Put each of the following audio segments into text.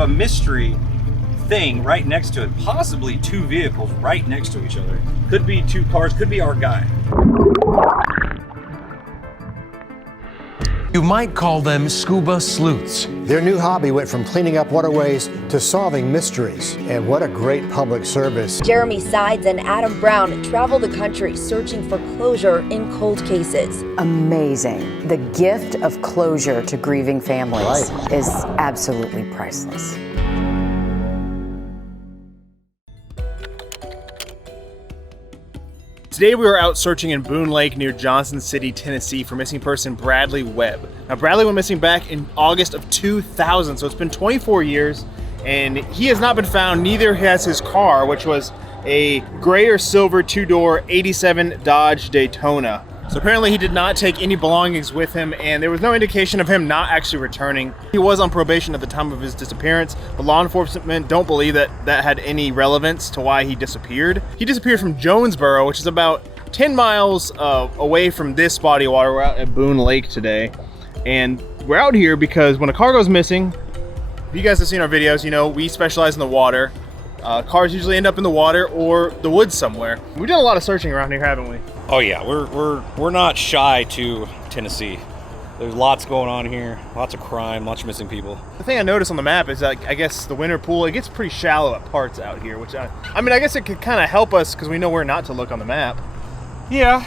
have a mystery thing right next to it, possibly two vehicles right next to each other. Could be two cars, could be our guy. You might call them scuba sleuths. Their new hobby went from cleaning up waterways to solving mysteries. And what a great public service. Jeremy Sides and Adam Brown travel the country searching for closure in cold cases. Amazing. The gift of closure to grieving families Right. is absolutely priceless. Today we were out searching in Boone Lake near Johnson City, Tennessee for missing person Bradlee Webb. Now Bradlee went missing back in August of 2000, so it's been 24 years and he has not been found. Neither has his car, which was a gray or silver two-door 87 Dodge Daytona. So apparently he did not take any belongings with him and there was no indication of him not actually returning. He was on probation at the time of his disappearance, but law enforcement don't believe that that had any relevance to why he disappeared. He disappeared from Jonesborough, which is about 10 miles away from this body of water. We're out at Boone Lake today. And we're out here because when a car goes missing, if you guys have seen our videos, you know we specialize in the water. Cars usually end up in the water or the woods somewhere. We've done a lot of searching around here, haven't we? Oh yeah, we're not shy to Tennessee. There's lots going on here, lots of crime, lots of missing people. The thing I noticed on the map is that I guess the winter pool, it gets pretty shallow at parts out here, which I mean, I guess it could kind of help us because we know where not to look on the map. Yeah,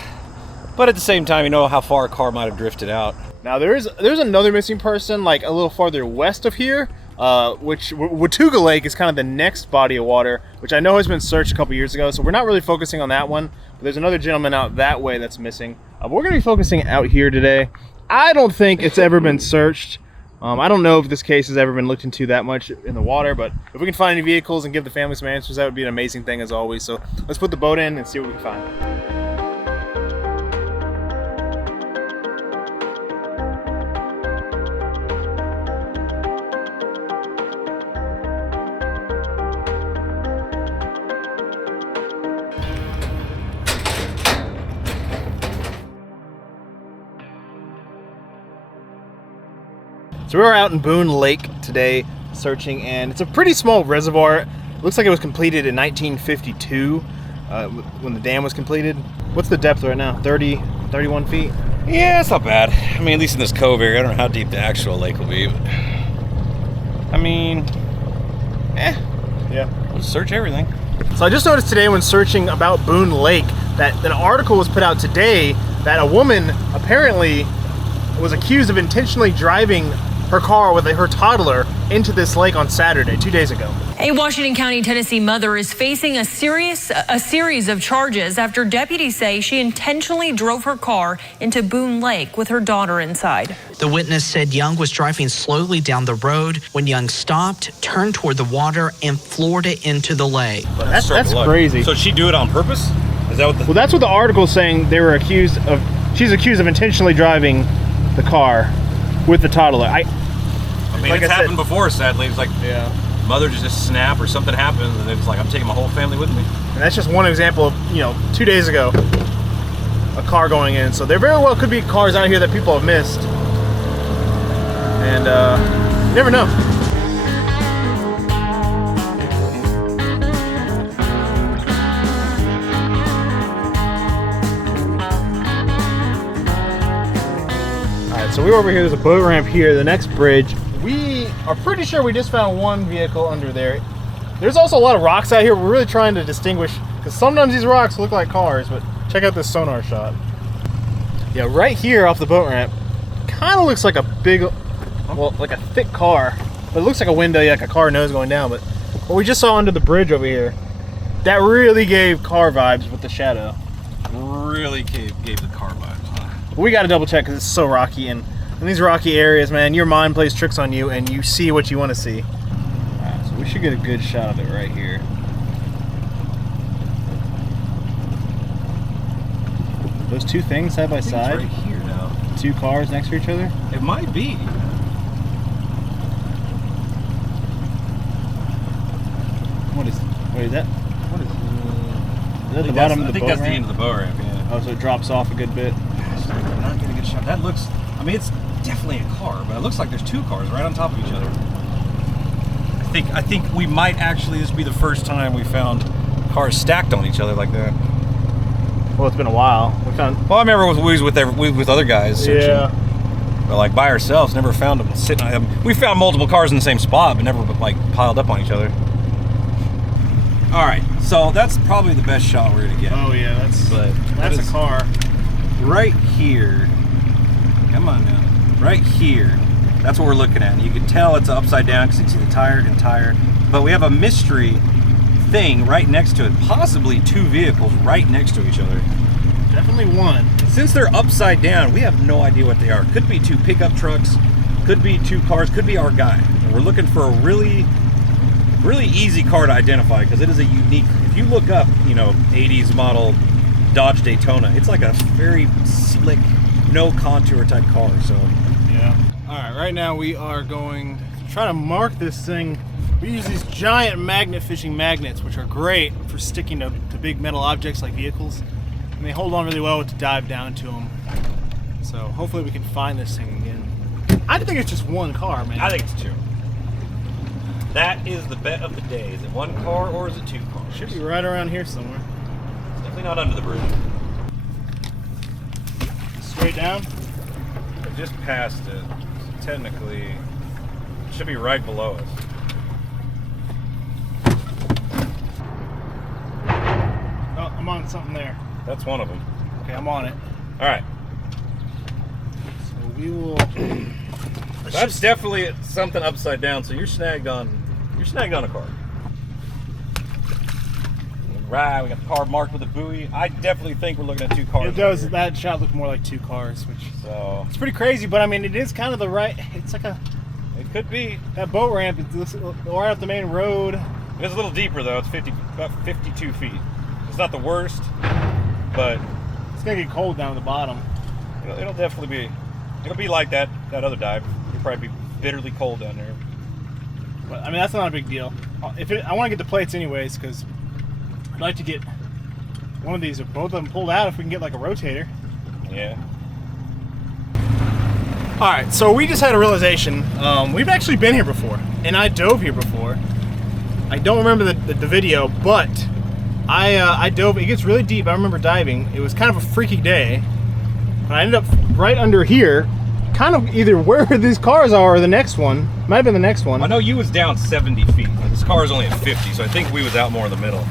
but at the same time, you know how far a car might have drifted out. Now there's another missing person like a little farther west of here, which Watauga Lake is kind of the next body of water, which I know has been searched a couple years ago, so we're not really focusing on that one. But there's another gentleman out that way that's missing. But we're going to be focusing out here today. I don't think it's ever been searched. I don't know if this case has ever been looked into that much in the water, but if we can find any vehicles and give the family some answers, that would be an amazing thing as always. So let's put the boat in and see what we can find. So we were out in Boone Lake today searching, and it's a pretty small reservoir. It looks like it was completed in 1952 when the dam was completed. What's the depth right now? 31 feet? Yeah, it's not bad. I mean, at least in this cove area. I don't know how deep the actual lake will be, but I mean, Yeah. let's search everything. So I just noticed today when searching about Boone Lake that an article was put out today that a woman apparently was accused of intentionally driving her car with her toddler into this lake on Saturday, 2 days ago. A Washington County, Tennessee mother is facing a series of charges after deputies say she intentionally drove her car into Boone Lake with her daughter inside. The witness said Young was driving slowly down the road when Young stopped, turned toward the water, and floored it into the lake. That's crazy. So did she do it on purpose? Is that what Well, that's what the article's saying. They were accused of. She's accused of intentionally driving the car with the toddler. I mean, like it's I said- happened before, sadly. It's like, Yeah. mother just snap or something happens, and it's like, I'm taking my whole family with me. And that's just one example of, 2 days ago, a car going in. So there very well could be cars out here that people have missed. And you never know. Alright, so we're over here. There's a boat ramp here. The next bridge. We are pretty sure we just found one vehicle under there. There's also a lot of rocks out here. We're really trying to distinguish, because sometimes these rocks look like cars, but check out this sonar shot. Yeah, right here off the boat ramp, kind of looks like a big, well, like a thick car. But it looks like a window, like a car nose going down. But what we just saw under the bridge over here, that really gave car vibes with the shadow. Really gave the car vibes, huh? But we got to double check because it's so rocky, and in these rocky areas, man, your mind plays tricks on you and you see what you want to see. Alright, so we should get a good shot of it right here. Those two things side by side. It's right here now. Two cars next to each other. It might be. What is that? What is that? The bottom of the boat I think that's the ramp? end of the boat ramp, yeah. Oh, so it drops off a good bit. Gosh, I'm not getting a good shot. That looks, I mean, it's definitely a car, but it looks like there's two cars right on top of each other. I I think we might actually, this be the first time we found cars stacked on each other like that. Well, it's been a while. We found. Well, I remember we was with other guys searching. Yeah. But like by ourselves, never found them sitting on them. We found multiple cars in the same spot, but never like piled up on each other. All right, so that's probably the best shot we're gonna get. Oh yeah, that's a car. Right here. Come on now. Right here. That's what we're looking at. You can tell it's upside down because you can see the tire and tire. But we have a mystery thing right next to it. Possibly two vehicles right next to each other. Definitely one. Since they're upside down, we have no idea what they are. Could be two pickup trucks, could be two cars, could be our guy. And we're looking for a really easy car to identify because it is a unique, if you look up, 80s model Dodge Daytona, it's like a very slick, no contour type car, so. Yeah. All right, right now we are going to try to mark this thing. We use these giant magnet fishing magnets, which are great for sticking to big metal objects like vehicles. And they hold on really well to dive down to them. So hopefully we can find this thing again. I think it's just one car, man. I think it's two. That is the bet of the day. Is it one car or is it two cars? Should be right around here somewhere. It's definitely not under the bridge. Straight down? I just passed it. So technically, it should be right below us. Oh, I'm on something there. That's one of them. Okay, I'm on it. All right. So we will. That's definitely something upside down. So you're snagged on a car. Right, we got the car marked with a buoy. I definitely think we're looking at two cars. It does. That shot looked more like two cars, which it's pretty crazy. But I mean, it is kind of the right. It's like It could be. That boat ramp. It looks right off the main road. It's a little deeper though. It's about 52 feet. It's not the worst, but it's gonna get cold down at the bottom. It'll definitely be. It'll be like that other dive. It'll probably be bitterly cold down there. But I mean, that's not a big deal. I want to get the plates anyways because I'd like to get one of these or both of them pulled out if we can get like a rotator. Yeah. All right, so we just had a realization. We've actually been here before, and I dove here before. I don't remember the video, but I dove. It gets really deep. I remember diving. It was kind of a freaky day. But I ended up right under here, kind of either where these cars are or the next one. Might have been the next one. I know you was down 70 feet. This car is only at 50, so I think we was out more in the middle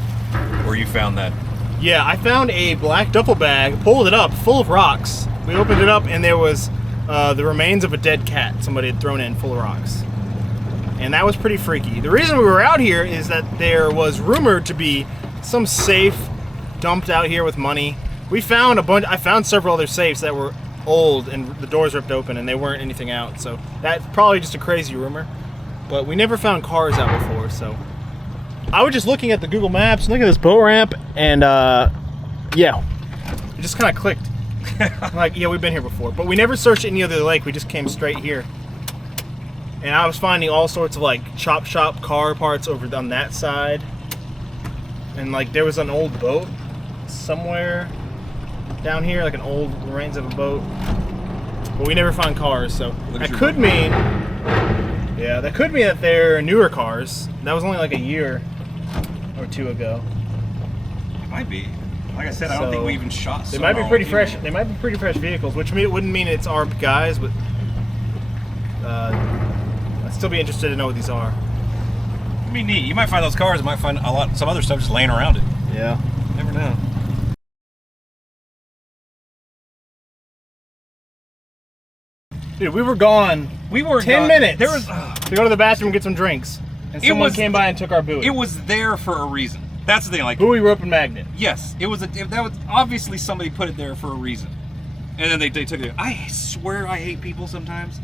where you found that. Yeah, I found a black duffel bag, pulled it up, full of rocks. We opened it up, and there was the remains of a dead cat somebody had thrown in full of rocks. And that was pretty freaky. The reason we were out here is that there was rumored to be some safe dumped out here with money. We found a bunch. I found several other safes that were old and the doors ripped open and they weren't anything out. So that's probably just a crazy rumor. But we never found cars out before. So I was just looking at the Google Maps, looking at this boat ramp, and yeah, it just kind of clicked. I'm like, yeah, we've been here before, but we never searched any other lake. We just came straight here. And I was finding all sorts of like chop shop car parts over on that side. And like there was an old boat somewhere down here, like an old remains of a boat. But we never found cars, so that could mean, yeah, that could mean that they're newer cars. That was only like a year or two ago. It might be. Like I said, I don't think we even shot. They might be pretty fresh. They might be pretty fresh vehicles, which wouldn't mean it's our guys, but I'd still be interested to know what these are. It'd be neat. You might find those cars. You might find some other stuff just laying around it. Yeah. Never know. Dude, we were gone. We were 10 minutes. There was to go to the bathroom and get some drinks, and someone came by and took our buoy. It was there for a reason. That's the thing. Like buoy, rope, and magnet. Yes, that was obviously somebody put it there for a reason, and then they took it. I swear I hate people sometimes.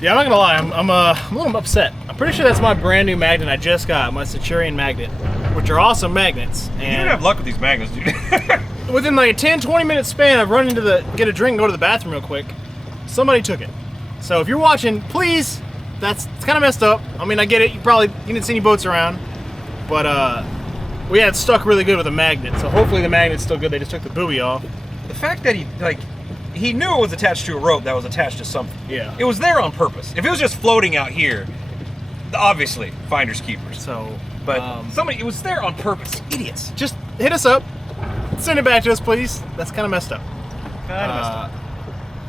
Yeah, I'm not gonna lie. I'm a little upset. I'm pretty sure that's my brand new magnet I just got, my Centurion magnet, which are awesome magnets. And you don't have luck with these magnets, dude. Within like a 10-20 minute span, I've run into get a drink and go to the bathroom real quick. Somebody took it. So if you're watching, please, it's kind of messed up. I mean, I get it. You didn't see any boats around, but we had stuck really good with a magnet. So hopefully the magnet's still good. They just took the buoy off. The fact that he knew it was attached to a rope that was attached to something. Yeah. It was there on purpose. If it was just floating out here, Obviously, finders keepers. So, But somebody, it was there on purpose. Idiots. just hit us up. Send it back to us, please. That's kind of messed up.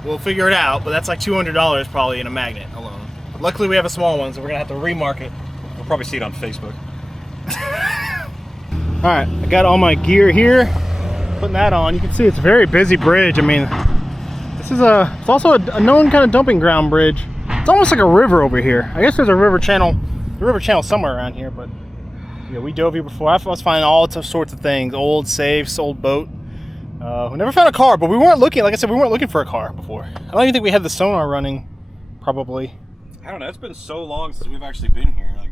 We'll figure it out, but that's like $200 probably in a magnet alone. Luckily, we have a small one, so we're gonna have to remarket. We'll probably see it on Facebook. All right, I got all my gear here. Putting that on, you can see it's a very busy bridge. I mean, this is it's also a known kind of dumping ground bridge. It's almost like a river over here. I guess there's a river channel somewhere around here, but yeah, we dove here before. I was finding all sorts of things, old safes, old boat. We never found a car, but we weren't looking. Like I said, we weren't looking for a car before. I don't even think we had the sonar running, probably. I don't know. It's been so long since we've actually been here. Like,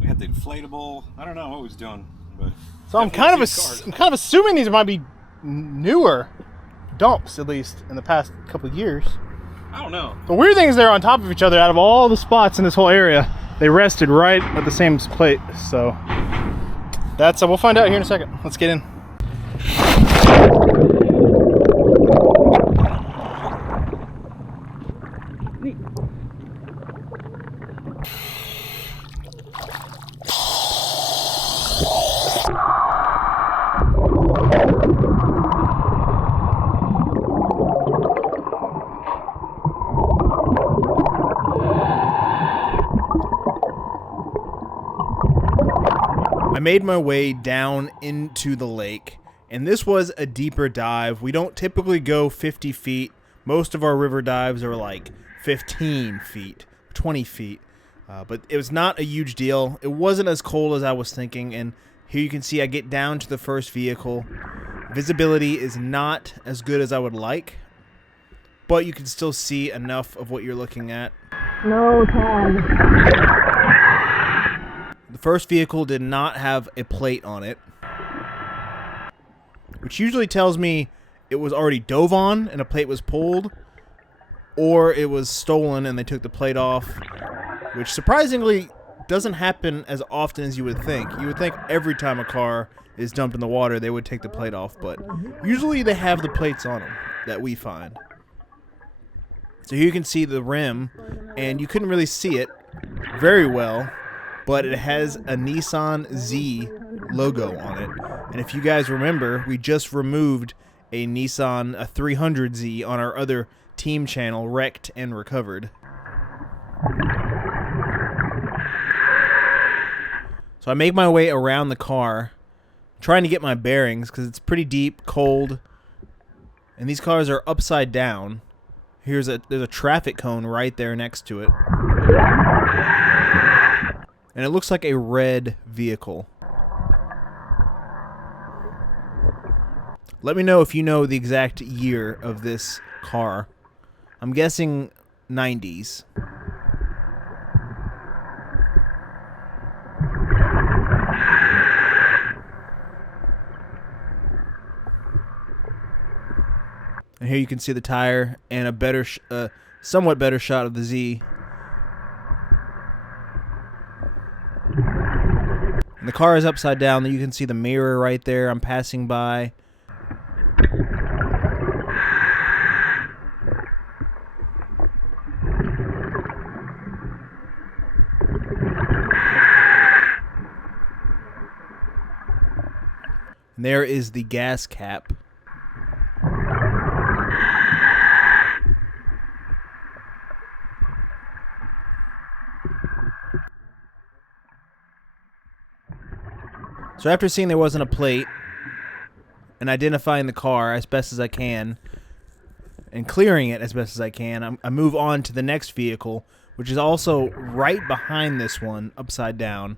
we had the inflatable. I don't know what we was doing, but So I'm kind of assuming these might be newer dumps, at least in the past couple of years. I don't know. The weird thing is they're on top of each other. Out of all the spots in this whole area, they rested right at the same place. So that's we'll find out here in a second. Let's get in. I made my way down into the lake, and this was a deeper dive. We don't typically go 50 feet. Most of our river dives are like 15 feet, 20 feet. But it was not a huge deal. It wasn't as cold as I was thinking, and here you can see I get down to the first vehicle. Visibility is not as good as I would like, but you can still see enough of what you're looking at. No tag. The first vehicle did not have a plate on it, which usually tells me it was already dove on and a plate was pulled, or it was stolen and they took the plate off, which surprisingly doesn't happen as often as you would think. You would think every time a car is dumped in the water they would take the plate off, but usually they have the plates on them that we find. So here you can see the rim, and you couldn't really see it very well, but it has a Nissan Z logo on it. And if you guys remember, we just removed a Nissan 300Z on our other team channel, Wrecked and Recovered. So I make my way around the car, trying to get my bearings, because it's pretty deep, cold, and these cars are upside down. There's a traffic cone right there next to it. And it looks like a red vehicle. Let me know if you know the exact year of this car. I'm guessing 90s. And here you can see the tire and a better, somewhat better shot of the Z. And the car is upside down. You can see the mirror right there. I'm passing by. And there is the gas cap. So after seeing there wasn't a plate and identifying the car as best as I can and clearing it as best as I can, I move on to the next vehicle, which is also right behind this one, upside down.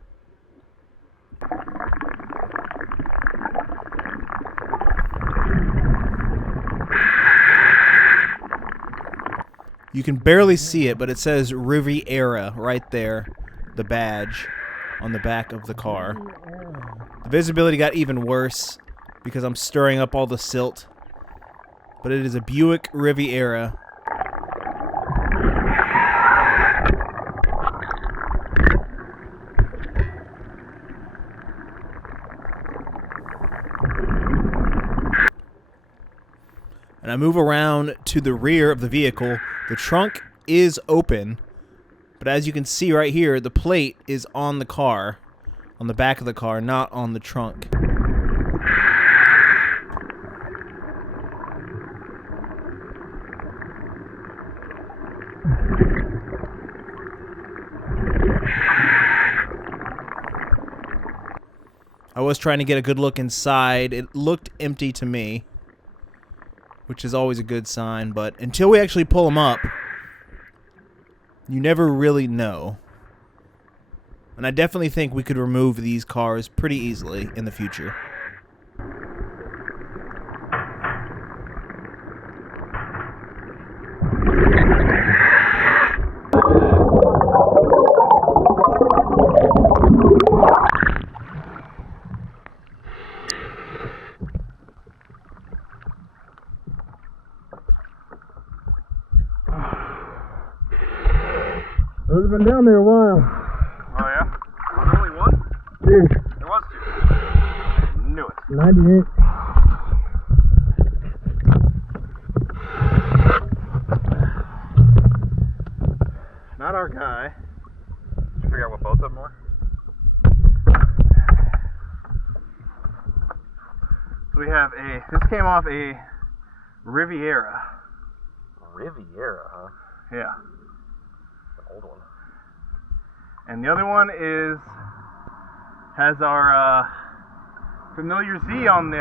You can barely see it, but it says Riviera right there, the badge on the back of the car. The visibility got even worse because I'm stirring up all the silt, but it is a Buick Riviera. And I move around to the rear of the vehicle. The trunk is open, But as you can see right here, the plate is on the car, on the back of the car, not on the trunk. I was trying to get a good look inside. It looked empty to me, which is always a good sign, but until we actually pull them up, you never really know. And I definitely think we could remove these cars pretty easily in the future. Those have been down there a while. Oh yeah? Was there only one? Dude. There was two. Knew it. 98. Not our guy. Did you figure out what both of them were? So we have this came off a Riviera. Riviera, huh? Yeah. Old one. And the other one has our familiar Z on the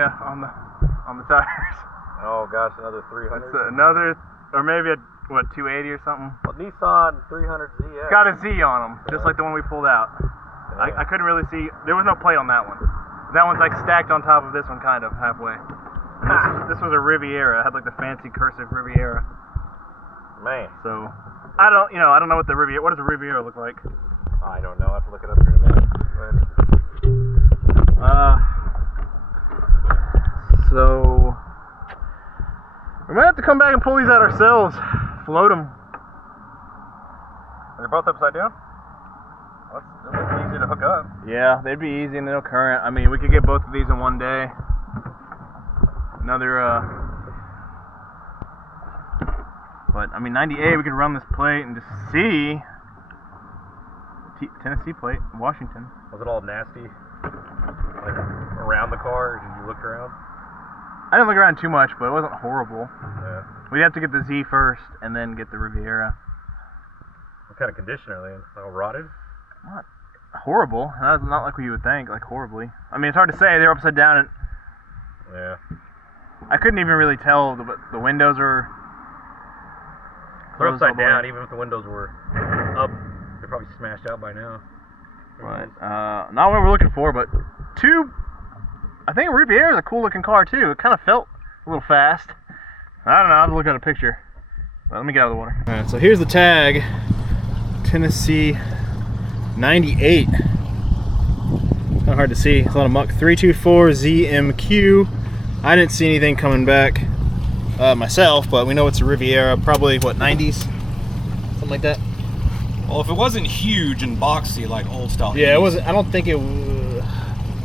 tires. Oh gosh, another 300. It's another, or maybe a 280 or something. Well, Nissan 300ZX. It's got a Z on them, just like the one we pulled out. Yeah. I couldn't really see. There was no plate on that one. That one's like stacked on top of this one, kind of halfway. And this was a Riviera. It had like the fancy cursive Riviera. Man. So I don't know what the Riviera. What does a Riviera look like? I don't know. I have to look it up here in a minute. So we might have to come back and pull these out ourselves. Float them. They're both upside down? Well, that's easy to hook up. Yeah, they'd be easy and no current. I mean, we could get both of these in one day. But I mean, 98, we could run this plate and just see. Tennessee plate, Washington. Was it all nasty? Like around the car, or did you look around? I didn't look around too much, but it wasn't horrible. Yeah. We'd have to get the Z first and then get the Riviera. What kind of condition are they in? All rotted? Not horrible. That's not like what you would think, like horribly. I mean, it's hard to say. They're upside down and Yeah. I couldn't even really tell. The windows are They're closed all upside the way. down, even if the windows were up. They're probably smashed out by now. But not what we're looking for, but I think Riviera is a cool looking car too. It kind of felt a little fast. I don't know, I'll have to look at a picture. But let me get out of the water. Alright, so here's the tag. Tennessee 98. Kind of hard to see. It's a lot of muck. 324ZMQ. I didn't see anything coming back myself, but we know it's a Riviera. Probably, what, 90s? Something like that. Well, if it wasn't huge and boxy like old style. Yeah, it wasn't. I don't think it was.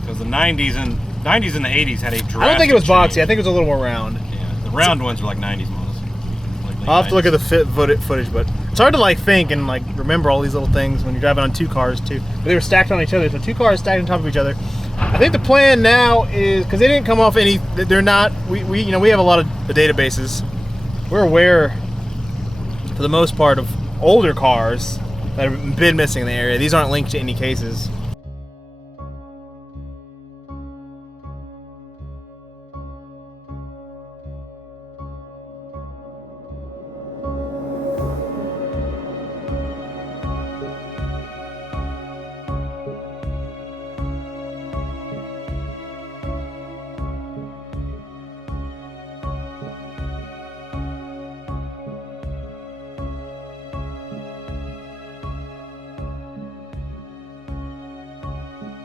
Because the 90s and the 80s had a drastic I don't think it was boxy. change. I think it was a little more round. Yeah, the round ones were like 90s models. Like late I'll have to look 90s. at the footage, but it's hard to like think and like remember all these little things when you're driving on two cars too. But they were stacked on each other, so two cars stacked on top of each other. I think the plan now is, because they didn't come off any. They're not. We have a lot of the databases. We're aware, for the most part, of older cars that have been missing in the area. These aren't linked to any cases.